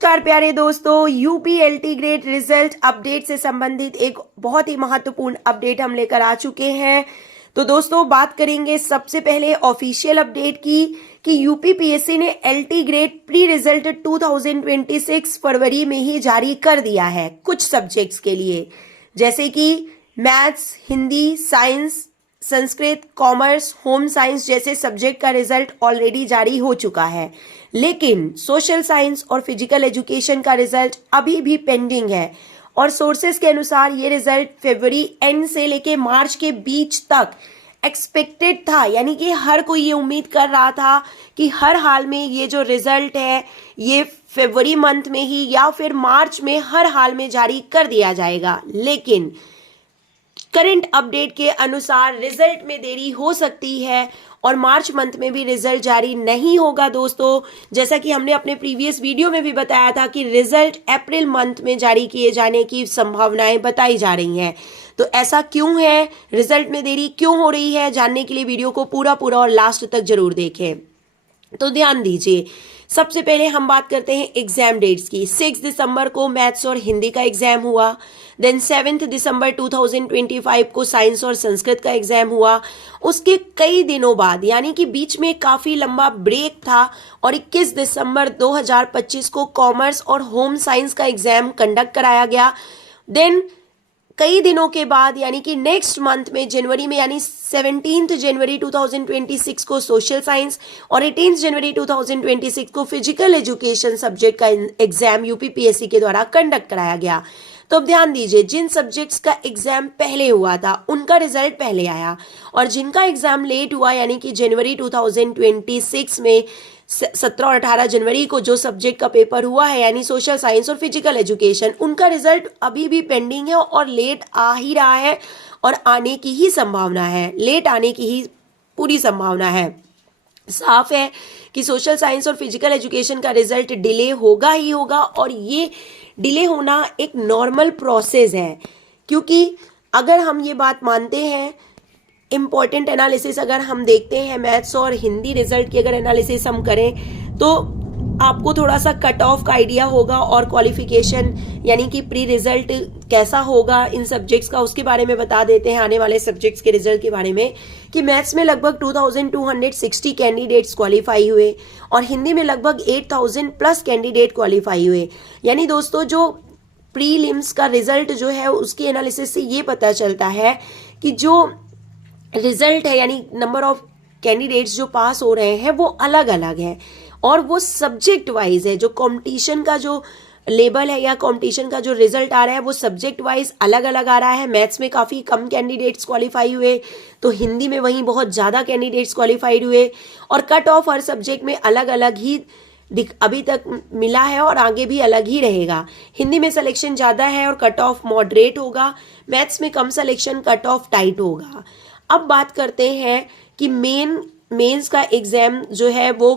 नमस्कार प्यारे दोस्तों, यूपीएलटी ग्रेड रिजल्ट अपडेट से संबंधित एक बहुत ही महत्वपूर्ण अपडेट हम लेकर आ चुके हैं। तो दोस्तों बात करेंगे सबसे पहले ऑफिशियल अपडेट की कि यूपीपीएससी ने एलटी ग्रेड प्री रिजल्ट 2026 फरवरी में ही जारी कर दिया है कुछ सब्जेक्ट्स के लिए, जैसे कि maths, Hindi, science, Sanskrit, commerce, home science जैसे सब्जेक्ट का रिजल्ट ऑलरेडी जारी हो चुका है। लेकिन सोशल साइंस और फिजिकल एजुकेशन का रिजल्ट अभी भी पेंडिंग है और सोर्सेस के अनुसार ये रिजल्ट फरवरी एंड से लेके मार्च के बीच तक एक्सपेक्टेड था। यानी कि हर कोई ये उम्मीद कर रहा था कि हर हाल में ये जो रिजल्ट है ये फरवरी मंथ में ही या फिर मार्च में हर हाल में जारी कर दिया जाएगा। लेकिन करंट अपडेट के अनुसार रिजल्ट में देरी हो सकती है और मार्च मंथ में भी रिजल्ट जारी नहीं होगा दोस्तों। जैसा कि हमने अपने प्रीवियस वीडियो में भी बताया था कि रिजल्ट अप्रैल मंथ में जारी किए जाने की संभावनाएं बताई जा रही हैं। तो ऐसा क्यों है, रिजल्ट में देरी क्यों हो रही है, जानने के लिए वीडियो को पूरा और लास्ट तक जरूर देखें। तो ध्यान दीजिए, सबसे पहले हम बात करते हैं एग्जाम डेट्स की। 6 दिसंबर को मैथ्स और हिंदी का एग्जाम हुआ। देन 7 दिसंबर 2025 को साइंस और संस्कृत का एग्जाम हुआ। उसके कई दिनों बाद यानी कि बीच में काफी लंबा ब्रेक था और 21 दिसंबर 2025 को कॉमर्स और होम साइंस का एग्जाम कंडक्ट कराया गया। देन कई दिनों के बाद यानी कि नेक्स्ट मंथ में जनवरी में यानी 17 जनवरी 2026 को सोशल साइंस और 18 जनवरी 2026 को फिजिकल एजुकेशन सब्जेक्ट का एग्जाम यूपीपीएससी के द्वारा कंडक्ट कराया गया। तो अब ध्यान दीजिए, जिन सब्जेक्ट्स का एग्जाम पहले हुआ था उनका रिजल्ट पहले आया और जिनका एग्जाम लेट हुआ यानी कि जनवरी 2026 में 17 और 18 जनवरी को जो सब्जेक्ट का पेपर हुआ है यानी सोशल साइंस और फिजिकल एजुकेशन, उनका रिजल्ट अभी भी पेंडिंग है और लेट आ ही रहा है और आने की ही संभावना है, लेट आने की ही पूरी संभावना है। साफ है कि सोशल साइंस और फिजिकल एजुकेशन का रिजल्ट डिले होगा ही होगा और ये डिले होना एक नॉर्मल प्रोसेस है, क्योंकि अगर हम ये बात मानते हैं, इम्पॉर्टेंट एनालिसिस अगर हम देखते हैं मैथ्स और हिंदी रिजल्ट की अगर एनालिसिस हम करें तो आपको थोड़ा सा कट ऑफ का आइडिया होगा और क्वालिफिकेशन यानी कि प्री रिजल्ट कैसा होगा इन सब्जेक्ट्स का उसके बारे में बता देते हैं। आने वाले सब्जेक्ट्स के रिजल्ट के बारे में कि मैथ्स में लगभग 2260 कैंडिडेट्स क्वालिफाई हुए और हिंदी में लगभग 8000 प्लस कैंडिडेट क्वालिफाई हुए। यानी दोस्तों जो प्रीलिम्स का रिजल्ट जो है उसकी एनालिसिस से ये पता चलता है कि जो रिजल्ट है यानी नंबर ऑफ कैंडिडेट्स जो पास हो रहे हैं वो अलग अलग है और वो सब्जेक्ट वाइज है। जो कंपटीशन का जो लेवल है या कंपटीशन का जो रिजल्ट आ रहा है वो सब्जेक्ट वाइज अलग अलग आ रहा है। मैथ्स में काफ़ी कम कैंडिडेट्स क्वालिफाई हुए तो हिंदी में वहीं बहुत ज़्यादा कैंडिडेट्स क्वालिफाइड हुए और कट ऑफ हर सब्जेक्ट में अलग अलग ही अभी तक मिला है और आगे भी अलग ही रहेगा। हिंदी में सिलेक्शन ज़्यादा है और कट ऑफ मॉडरेट होगा, मैथ्स में कम सिलेक्शन, कट ऑफ टाइट होगा। अब बात करते हैं कि मेंस का एग्जाम जो है वो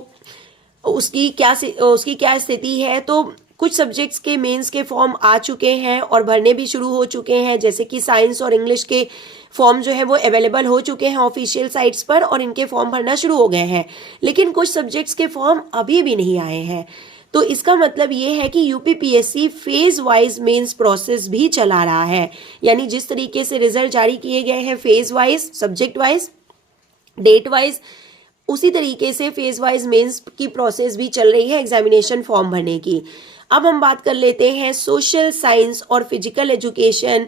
उसकी क्या स्थिति है। तो कुछ सब्जेक्ट्स के मेंस के फॉर्म आ चुके हैं और भरने भी शुरू हो चुके हैं, जैसे कि साइंस और इंग्लिश के फॉर्म जो है वो अवेलेबल हो चुके हैं ऑफिशियल साइट्स पर और इनके फॉर्म भरना शुरू हो गए हैं। लेकिन कुछ सब्जेक्ट्स के फॉर्म अभी भी नहीं आए हैं। तो इसका मतलब ये है कि UPPSC phase wise mains process भी चला रहा है। यानी जिस तरीके से रिजल्ट जारी किए गए हैं phase wise, subject wise, date wise, उसी तरीके से फेज वाइज मेंस की प्रोसेस भी चल रही है एग्जामिनेशन फॉर्म भरने की। अब हम बात कर लेते हैं सोशल साइंस और फिजिकल एजुकेशन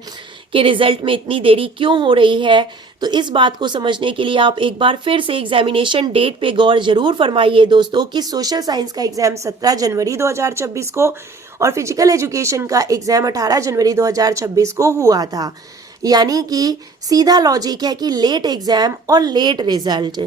के रिजल्ट में इतनी देरी क्यों हो रही है। तो इस बात को समझने के लिए आप एक बार फिर से एग्जामिनेशन डेट पे गौर जरूर फरमाइए दोस्तों कि सोशल साइंस का एग्जाम 17 जनवरी 2026 को और फिजिकल एजुकेशन का एग्जाम 18 जनवरी 2026 को हुआ था। यानी कि सीधा लॉजिक है कि लेट एग्जाम और लेट रिजल्ट।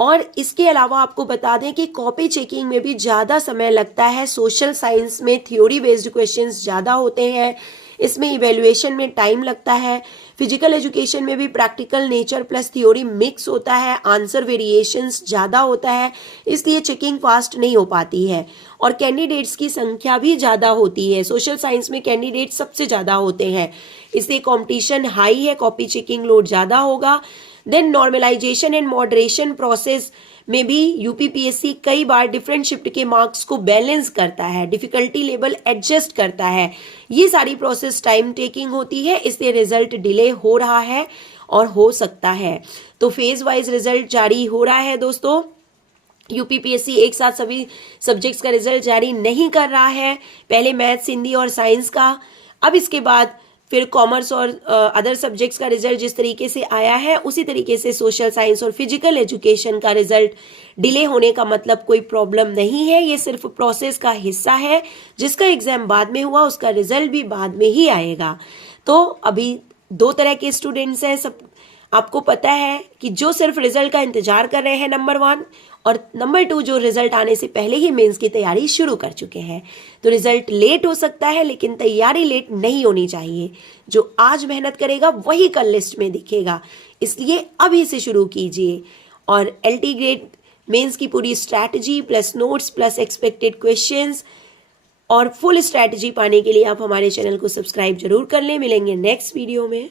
और इसके अलावा आपको बता दें कि कॉपी चेकिंग में भी ज़्यादा समय लगता है। सोशल साइंस में थ्योरी बेस्ड क्वेश्चंस ज़्यादा होते हैं, इसमें इवेल्युएशन में टाइम लगता है। फिजिकल एजुकेशन में भी practical nature plus theory mix होता है, आंसर वेरिएशंस ज़्यादा होता है, इसलिए चेकिंग फास्ट नहीं हो पाती है और कैंडिडेट्स की संख्या भी ज़्यादा होती है। सोशल साइंस में कैंडिडेट सबसे ज़्यादा होते हैं, इसलिए कॉम्पिटिशन हाई है, कॉपी चेकिंग लोड ज़्यादा होगा। Then normalization and moderation process में भी यूपीपीएससी कई बार डिफरेंट शिफ्ट के मार्क्स को बैलेंस करता है, डिफिकल्टी लेवल एडजस्ट करता है। ये सारी प्रोसेस टाइम टेकिंग होती है, इसलिए रिजल्ट डिले हो रहा है और हो सकता है। तो फेज वाइज रिजल्ट जारी हो रहा है दोस्तों। यूपीपीएससी एक साथ सभी सब्जेक्ट्स का रिजल्ट जारी नहीं कर रहा है। पहले मैथ्स, हिंदी और साइंस का, अब इसके बाद फिर कॉमर्स और अदर सब्जेक्ट्स का रिजल्ट जिस तरीके से आया है उसी तरीके से सोशल साइंस और फिजिकल एजुकेशन का रिजल्ट डिले होने का मतलब कोई प्रॉब्लम नहीं है। ये सिर्फ प्रोसेस का हिस्सा है। जिसका एग्जाम बाद में हुआ उसका रिजल्ट भी बाद में ही आएगा। तो अभी दो तरह के स्टूडेंट्स हैं, सब आपको पता है कि जो सिर्फ रिजल्ट का इंतजार कर रहे हैं नंबर 1, और नंबर 2 जो रिजल्ट आने से पहले ही मेंस की तैयारी शुरू कर चुके हैं। तो रिजल्ट लेट हो सकता है लेकिन तैयारी लेट नहीं होनी चाहिए। जो आज मेहनत करेगा वही कल लिस्ट में दिखेगा, इसलिए अभी से शुरू कीजिए। और एलटी ग्रेड मेंस की पूरी strategy plus notes plus expected questions और फुल स्ट्रैटेजी पाने के लिए आप हमारे चैनल को सब्सक्राइब जरूर कर लें। मिलेंगे नेक्स्ट वीडियो में।